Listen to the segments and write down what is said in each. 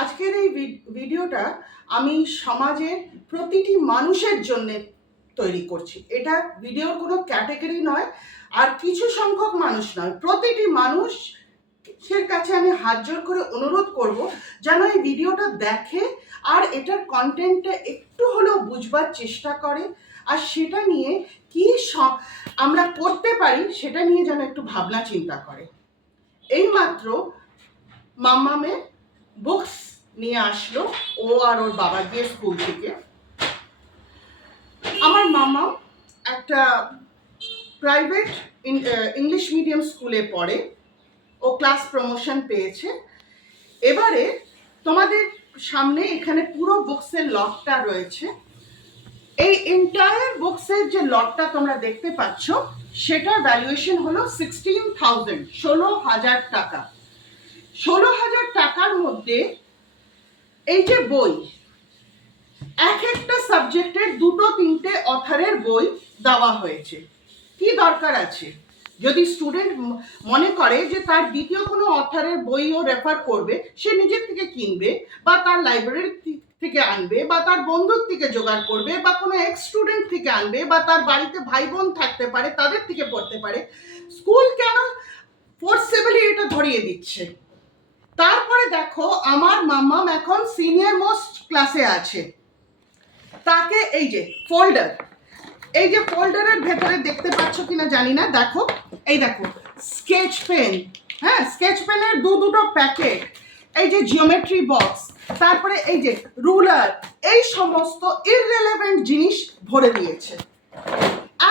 আজকের এই ভিডিওটা আমি সমাজের প্রতিটি মানুষের জন্য তৈরি করছি। এটা ভিডিওর কোনো ক্যাটাগরি নয়, আর কিছু সংখ্যক মানুষ নয়, প্রতিটি মানুষের কাছে আমি হাত জোর করে অনুরোধ করব যেন এই ভিডিওটা দেখে আর এটার কন্টেন্টটা একটু হলেও বুঝবার চেষ্টা করে, আর সেটা নিয়ে কি আমরা করতে পারি সেটা নিয়ে যেন একটু ভাবনা চিন্তা করে। এইমাত্র মাম্মামের বুকস নিয়ে আসলো ও আর ওর বাবা গিয়ে স্কুল থেকে। আমার মামা একটা প্রাইভেট ইংলিশ মিডিয়াম স্কুলে পড়ে, ও ক্লাস প্রমোশন পেয়েছে। এবারে তোমাদের সামনে এখানে পুরো বুকসের লটটা রয়েছে। এই এন্টায়ার বুকসের যে লটটা তোমরা দেখতে পাচ্ছ সেটার ভ্যালুয়েশন হলো 16,000, 16,000 টাকা। 16,000 টাকার মধ্যে এই যে বই, এক একটা সাবজেক্টের দুটো তিনটে অথারের বই দেওয়া হয়েছে। কি দরকার আছে? যদি স্টুডেন্ট মনে করে যে তার দ্বিতীয় কোনো অথারের বইও রেফার করবে, সে নিজের থেকে কিনবে বা তার লাইব্রেরি থেকে আনবে বা তার বন্ধুর থেকে জোগাড় করবে বা কোনো এক্স স্টুডেন্ট থেকে আনবে বা তার বাড়িতে ভাই বোন থাকতে পারে তাদের থেকে পড়তে পারে। স্কুল কেন ফোর্সেবলি এটা ধরিয়ে দিচ্ছে? তারপরে দেখো আমার মাম্মাম এখন সিনিয়র মোস্ট ক্লাসে আছে, তাকে এই যে ফোল্ডার, এই যে ফোল্ডারের ভেতরে দেখতে পাচ্ছ কিনা জানি না, দেখো এই দেখো স্কেচ পেন, হ্যাঁ স্কেচ পেনের দুটো প্যাকেট, এই যে জিওমেট্রি বক্স, তারপরে এই যে রুলার, এই সমস্ত ইররিলেভেন্ট জিনিস ভরে দিয়েছে।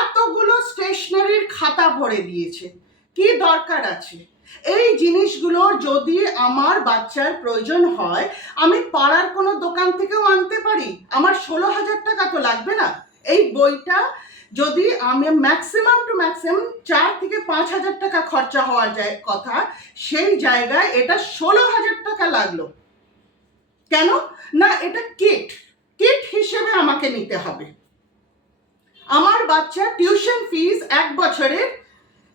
এতগুলো স্টেশনারির খাতা ভরে দিয়েছে। কি দরকার আছে? এই জিনিসগুলো যদি আমার বাচ্চার প্রয়োজন হয় আমি পাড়ার কোনো দোকান থেকেও আনতে পারি, আমার 16,000 টাকা তো লাগবে না। এই বইটা যদি আমি ম্যাক্সিমাম টু ম্যাক্সিমাম 4 থেকে 5,000 টাকা খরচা হওয়ার কথা, সেই জায়গায় এটা 16,000 টাকা লাগলো কেন? না, এটা কিট হিসেবে আমাকে নিতে হবে। আমার বাচ্চার টিউশন ফিস এক বছরের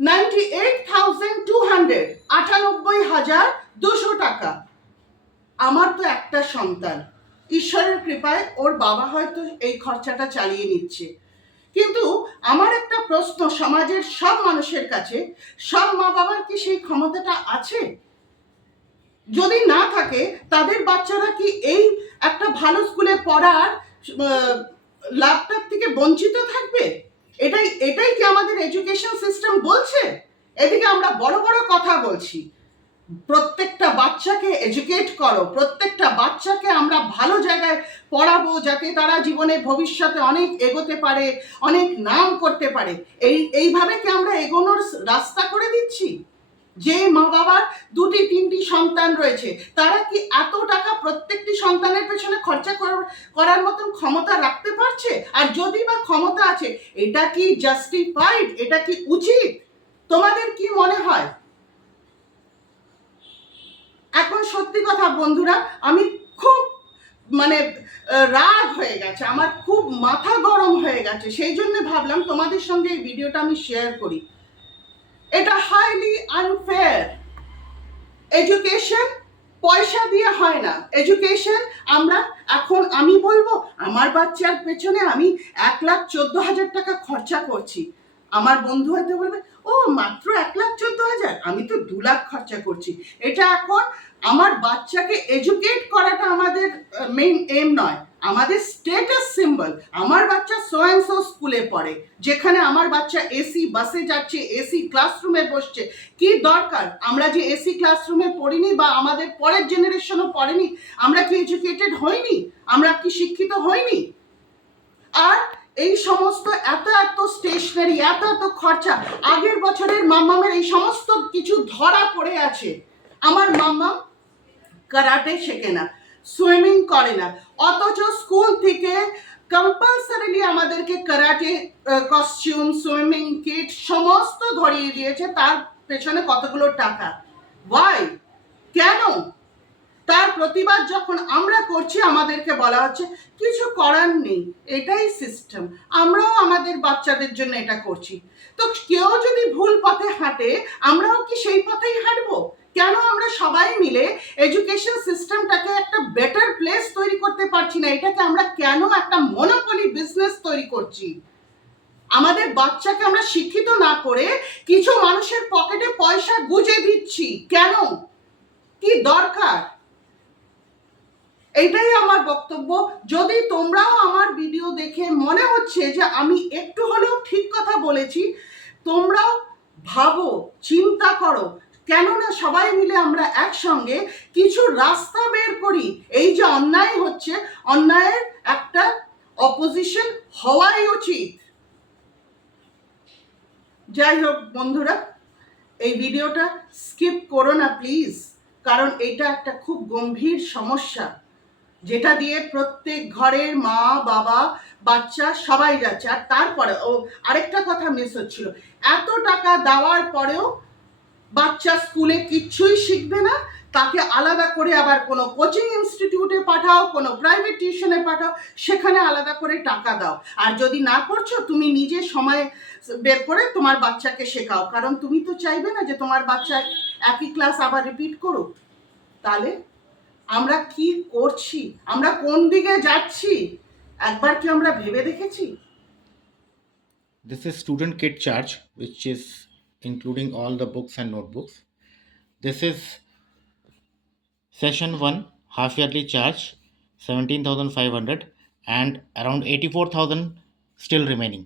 98,200, 98,200 টাকা। আমার তো একটা সন্তান, ঈশ্বরের কৃপায় ওর বাবা হয়তো এই খরচাটা চালিয়ে নিচ্ছে। কিন্তু আমার একটা প্রশ্ন সমাজের সব মানুষের কাছে, সব মা বাবার কি সেই ক্ষমতাটা আছে? যদি না থাকে তাদের বাচ্চারা কি এই একটা ভালো স্কুলে পড়ার লাভটার থেকে বঞ্চিত থাকবে? এটাই কি আমাদের এডুকেশন সিস্টেম বলছে? এদিকে আমরা বড় বড় কথা বলছি, প্রত্যেকটা বাচ্চাকে এডুকেট করো, প্রত্যেকটা বাচ্চাকে আমরা ভালো জায়গায় পড়াবো যাতে তারা জীবনে ভবিষ্যতে অনেক এগোতে পারে, অনেক নাম করতে পারে। এইভাবে কি আমরা এগোনোর রাস্তা করে দিচ্ছি? যে মা বাবার দুটি তিনটি সন্তান রয়েছে তারা কি এত টাকা প্রত্যেকটি সন্তানের পেছনে খরচা করার মতন ক্ষমতা রাখতে পারছে? আর যদি বা ক্ষমতা আছে, এটা কি জাস্টিফাইড? এটা কি উচিত? তোমাদের কি মনে হয়? এখন সত্যি কথা বন্ধুরা, আমি খুব রাগ হয়ে গেছে, আমার খুব মাথা গরম হয়ে গেছে, সেই জন্য ভাবলাম তোমাদের সঙ্গে এই ভিডিওটা আমি শেয়ার করি। এটা হাইলি আনফেয়ার। এডুকেশন পয়সা দিয়ে হয় না। এডুকেশন আমি বলবো আমার বাচ্চার পেছনে আমি 1,14,000 টাকা খরচা করছি, আমার বন্ধু হয়তো বলবে ও মাত্র 1,14,000, আমি তো 2 লাখ খরচা করছি। এটা এখন আমার বাচ্চাকে এডুকেট করাটা আমাদের মেইন এম নয়, আমাদের স্ট্যাটাস সিম্বল। আমার বাচ্চা সো অ্যান্ড সো স্কুলে পড়ে, যেখানে আমার বাচ্চা এসি বাসে যাচ্ছে, এসি ক্লাসরুমে বসছে। কি দরকার? আমরা যে এসি ক্লাসরুমে পড়িনি বা আমাদের পরের জেনারেশনও পড়েনি, আমরা কি এডুকেটেড হইনি? আমরা কি শিক্ষিত হইনি? আর এই সমস্ত এত স্টেশনারি, এত খরচা, আগের বছরের মাম্মামের এই সমস্ত কিছু ধরা পড়ে আছে। আমার মাম্মাম কারাটে শেখে না, সুইমিং করে না, অথচ স্কুল থেকে কম্পালসারিলি আমাদেরকে কারাটে কস্টিউম, সুইমিং কিট সমস্ত ধরিয়ে দিয়েছে। তার পেছনে কতগুলো টাকা। ওয়াই? কেন? তার প্রতিবাদ যখন আমরা করছি আমাদেরকে বলা হচ্ছে কিছু করার নেই, এটাই সিস্টেম, আমরাও আমাদের বাচ্চাদের জন্য এটা করছি। তো কেউ যদি ভুল পথে হাঁটে আমরাও কি সেই পথেই হাঁটবো? কেন আমরা সবাই মিলে এডুকেশন সিস্টেমটাকে একটা বেটার প্লেস তৈরি করতে পারছি না? এটাকে আমরা কেন একটা মনোপলি বিজনেস তৈরি করছি? আমাদের বাচ্চাকে আমরা শিক্ষিত না করে কিছু মানুষের পকেটে পয়সা গুজে দিচ্ছি কেন? কি দরকার? এইটাই আমার বক্তব্য। যদি তোমরাও আমার ভিডিও দেখে মনে হচ্ছে যে আমি একটু হলেও ঠিক কথা বলেছি, তোমরাও ভাবো, চিন্তা করো, কেননা সবাই মিলে আমরা একসঙ্গে কিছু রাস্তা বের করি। এই যে অন্যায় হচ্ছে, অন্যায়ের একটা অপোজিশন হওয়াই উচিত। যাই হোক বন্ধুরা, এই ভিডিওটা স্কিপ করো না প্লিজ, কারণ এটা একটা খুব গম্ভীর সমস্যা, যেটা দিয়ে প্রত্যেক ঘরের মা বাবা বাচ্চা সবাই যাচ্ছে। আর তারপরে আরেকটা কথা মিস হচ্ছিল, এত টাকা দেওয়ার পরেও বাচ্চা স্কুলে কিচ্ছুই শিখবে না, তাকে আলাদা করে আবার কোনো কোচিং ইনস্টিটিউটে পাঠাও, কোনো প্রাইভেট টিউশনে পাঠাও, সেখানে আলাদা করে টাকা দাও। আর যদি না করছো, তুমি নিজে সময় বের করে তোমার বাচ্চাকে শেখাও, কারণ তুমি তো চাইবে না যে তোমার বাচ্চা একই ক্লাস আবার রিপিট করুক। তাহলে আমরা কি করছি, আমরা কোন দিকে যাচ্ছি, একবার কি আমরা ভেবে দেখেছি? This is student kit charge, which is including all the books and notebooks. This is session 1 half yearly charge 17,500 and around 84,000 still remaining.